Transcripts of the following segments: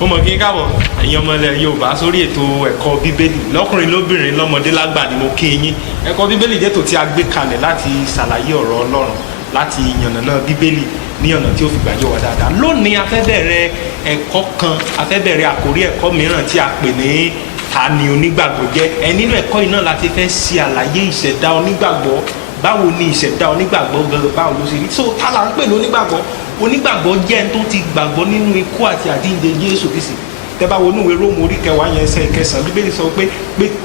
ó mọ̀ kí n káàbọ̀ ẹ̀yin ọmọ ilẹ̀ Yorùbá sórí ètò ẹ̀kọ́ bíbélì lọ́kùnrin lóbìnrin lọ́mọdé lágbà ni mo kí yín. ẹ̀kọ́ bíbélì jẹ́ ètò tí a gbé kalẹ̀ láti ṣàlàyé ọ̀rọ̀ Ọlọ́run, láti yànnàná bíbélì ní ọ̀nà tí ó fi gbàjọ́ wa dáadáa. Lónìí a fẹ́ bẹ̀rẹ̀ ẹ̀kọ́ kan, a fẹ́ bẹ̀rẹ̀ àkórí ẹ̀kọ́ mìíràn tí a pè ní ta ni onígbàgbọ́ jẹ́. Nínú ẹ̀kọ́ yìí náà la ti fẹ́ ṣe àlàyé ìṣẹ̀dá onígbàgbọ́. Báwo ni ìṣẹ̀dá onígbàgbọ́ gan, báwo ló ṣe rí? So ta la ń pè ní onígbàgbọ́? Onígbàgbọ́ jẹ́ ẹni tó ti gbàgbọ́ nínú ikú àti àjíǹde Jésù Kristi. Tẹ́ bá wo inú ìwé Róòmù orí 10 yẹn ẹsẹ̀ 9, Bíbélì sọ pé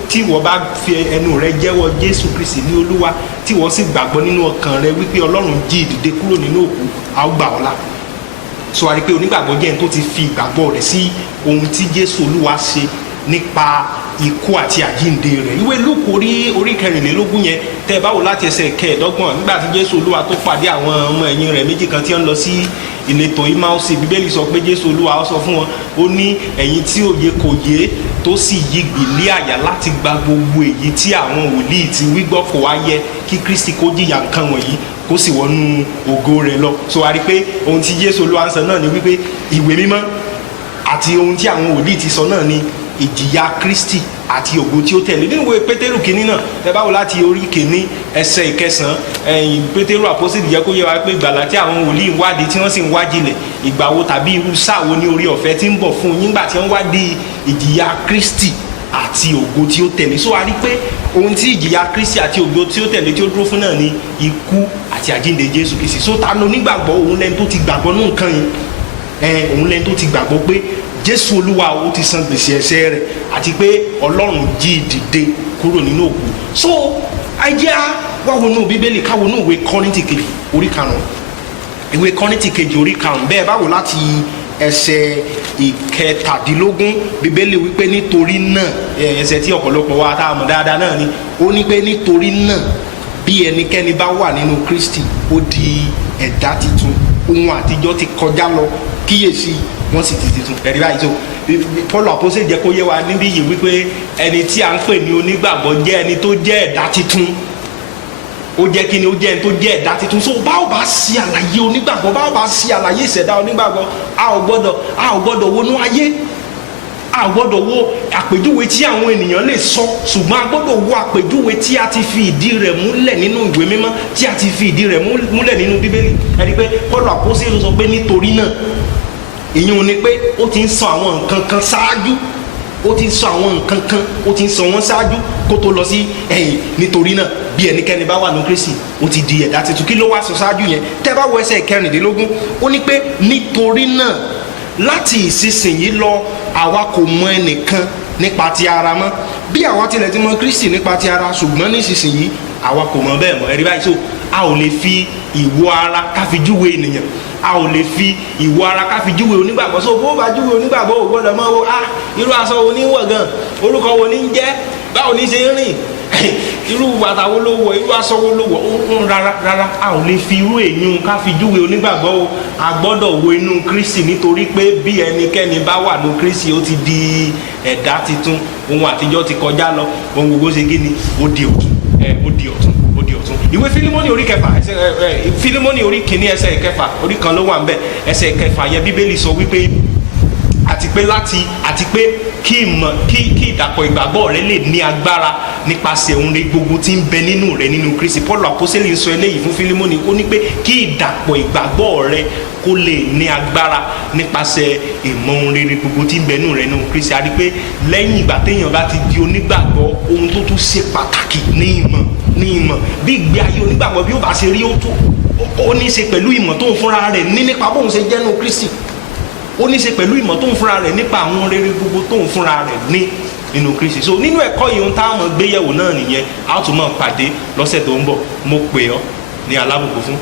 tí wọ́n bá fi ẹnu rẹ jẹ́wọ́ Jésù Kristi ní Olúwa, tí wọ́n sì gbàgbọ́ nínú ọkàn rẹ wípé Ọlọ́run jí dìde kúrò nínú òkú, a ó gbà ọ́ là. So a rí pé onígbàgbọ́ jẹ́ ẹni tó ti fi ìgbàgbọ́ rẹ̀ sí ohun tí Jésù Olúwa ṣe nípa ikú àti àjíǹde rẹ̀. Ìwé Lúùkù orí 14 yẹn tẹ́ bá wò láti ẹsẹ̀ 15, nígbà tí Jésù Olúwa tó pàdé àwọn ọmọ ẹ̀yìn rẹ̀ méjì kan tí wọ́n lọ sí ìletò Emausi, Bíbélì sọ pé Jésù Olúwa sọ fún wọn, ó ní ẹ̀yin tí òye kò yé tó sì yí gbìlé àyà láti gba gbogbo èyí tí àwọn wòlíì ti wí gbọ́, kò wá yẹ kí Kristi kó jìyà nǹkan wọ̀nyí kó sì wọnú ògo rẹ̀ lọ. So a rí pé ohun tí Jésù Olúwa ń sọ náà ni wípé ìwé mímọ́ àti ohun tí àwọn wòlíì ti sọ náà ni ìjìyà Kristi àti ògo tí ó tẹ̀lé. Nínú ìwé Pétérù kínní náà tẹ́ bá wò láti orí 1 ẹsẹ̀ 9, Pétérù àpọ́sítélì jẹ́ kó yé wa pé ìgbàlà tí àwọn wòlíì ń wádìí tí wọ́n sì ń wájilẹ̀, ìgbà wo tàbí irú sáà wo ní orí ọ̀fẹ́ tí ń bọ̀ fún yín nígbà tí wọ́n wádìí ìjìyà Kristi àti ògo tí ó tẹ̀lé. So a rí pé ohun tí ìjìyà Kristi àti ògo tí ó tẹ̀lé tí ó dúró fún náà ni ikú àti àjíǹde Jésù Kristi. So ta ló nígbàgbọ́? Òun lẹni tó ti gbàgbọ́ nínú nǹkan yìí, òun lẹni tó ti gbàgbọ́ pé Jésù Olúwa ó ti san gbèsè ẹ̀ṣẹ̀ rẹ̀ àti pé Ọlọ́run jí dìde kúrò nínú òkú. So ajá wá wọnú Bíbélì, ká wọnú ìwé Kọ́ríńtì kejì orí 5, ìwé Kọ́ríńtì kejì orí 5 bẹ́ẹ̀ báwo láti ẹsẹ̀ 17, Bíbélì wípé nítorí náà, ẹsẹ̀ tí ọ̀pọ̀lọpọ̀ wa tá a mọ̀ dáadáa náà ni, ó ní pé nítorí náà bí ẹnikẹ́ni bá wà nínú Kristi ó di ẹ̀dá titun, ohun àtijọ́ ti kọjá lọ, kíyèsí wọ́n sì ti titun. ẹ̀rí báyìí. So Paul àpọ́sítélì jẹ́ kó yé wa níbí yìí wípé ẹni tí a ń pè ní onígbàgbọ́ jẹ́ ẹni tó jẹ́ ẹ̀dá titun. Ó jẹ́ kí ni? Ó jẹ́ ẹni tó jẹ́ ẹ̀dá titun. So báwo bá ṣe àlàyé onígbàgbọ́, báwo bá ṣe àlàyé ìṣẹ̀dá onígbàgbọ́, a ò gbọ́dọ̀ wọnú ayé, a ò gbọ́dọ̀ wo àpèjúwe tí àwọn ènìyàn lè sọ, ṣùgbọ́n a gbọ́dọ̀ wo àpèjúwe tí a ti fi ìdí rẹ̀ múlẹ̀ nínú ìwé mímọ́, tí a ti fi ìdí rẹ̀ múlẹ̀ nínú Bíbélì. ẹ rí pé Paul àpọ́sítélì sọ pé nítorí náà, ìyẹn ni pé ó ti ń sọ àwọn nǹkan kan ṣáájú, ó ti ń sọ àwọn nǹkan kan, ó ti ń sọ wọn ṣáájú kó tó lọ sí ẹ̀yìn. Nítorí náà bí ẹnikẹ́ni bá wà ní Kristi ó ti di ẹ̀dá tuntun. Kí ló wá sọ ṣáájú yẹn? tẹ́ bá wo ẹsẹ̀ 16, ó ní pé nítorí náà láti ìsinsìnyí lọ àwa kò mọ ẹnìkan nípa ti ara mọ́, bí àwa tilẹ̀ ti mọ Kristi nípa ti ara, ṣùgbọ́n nísinsìnyí àwa kò mọ bẹ́ẹ̀ mọ́. ẹ̀rí báyìí. So a ò lè fi ìwọ ara ká fi júwe ènìyàn, a ò lè fi ìwọ ara ká fi júwe onígbàgbọ́. So bó bá júwe onígbàgbọ́ ò gbọ́dọ̀ mọ́ wo irú aṣọ wo ní wọ̀ gan, orúkọ wo ní ń jẹ́, báwo ní ṣe ń rìn, irú bàtà wo ló wọ̀, irú aṣọ wo ló wọ̀. Rárá, a ò lè fi irú èyún ká fi júwe onígbàgbọ́ o. a gbọ́dọ̀ wo inú Kristi, nítorí pé bí ẹnikẹ́ni bá wà ní Kristi ó ti di ẹ̀dá titun, ohun àtijọ́ ti kọjá lọ, ohun gbogbo ṣe gíní, ó di ọ̀tun. Ìwé Fílímónì orí 6, Fílímónì orí 1 ẹsẹ̀ 6, orí kan ló wà ń bẹ̀, ẹsẹ̀ 6 yẹn Bíbélì sọ wípé àti pé kí ìdàpọ̀ ìgbàgbọ́ rẹ lè ní agbára nípasẹ̀ ohun rere gbogbo tí ń bẹ nínú rẹ nínú Kristi. Paul àpọ́sítélì sọ eléyìí fún Fílímónì, ó ní pé kí ìdàpọ̀ ìgbàgbọ́ rẹ kó lè ní agbára nípasẹ̀ ìmọ̀ ohun rere gbogbo tí ń bẹ nínú rẹ nínú Kristi. a rí pé lẹ́yìn ìgbà téèyàn bá ti di onígbàgbọ́, ohun tó tún ṣe pàtàkì ní ìmọ̀ bí ìgbé ayé onígbàgbọ́ bí ó bá ṣe rí, ó ní í ṣe pẹ̀lú ìmọ̀ tó ń fúnra rẹ̀ ní nípa bóun ṣe jẹ́ nínú Kristi. Ó ní í ṣe pẹ̀lú ìmọ̀ tó ń fúnra rẹ̀ nípa àwọn rere gbogbo tó ń fúnra rẹ̀ ní nínú Kristi. So nínú ẹ̀kọ́ yìí ohun táwọn gbéyẹ̀wò náà nìyẹn. a ó tún máa pàdé lọ́sẹ̀ tó ń bọ̀. Mo pè ọ́ ní alábùkún fún.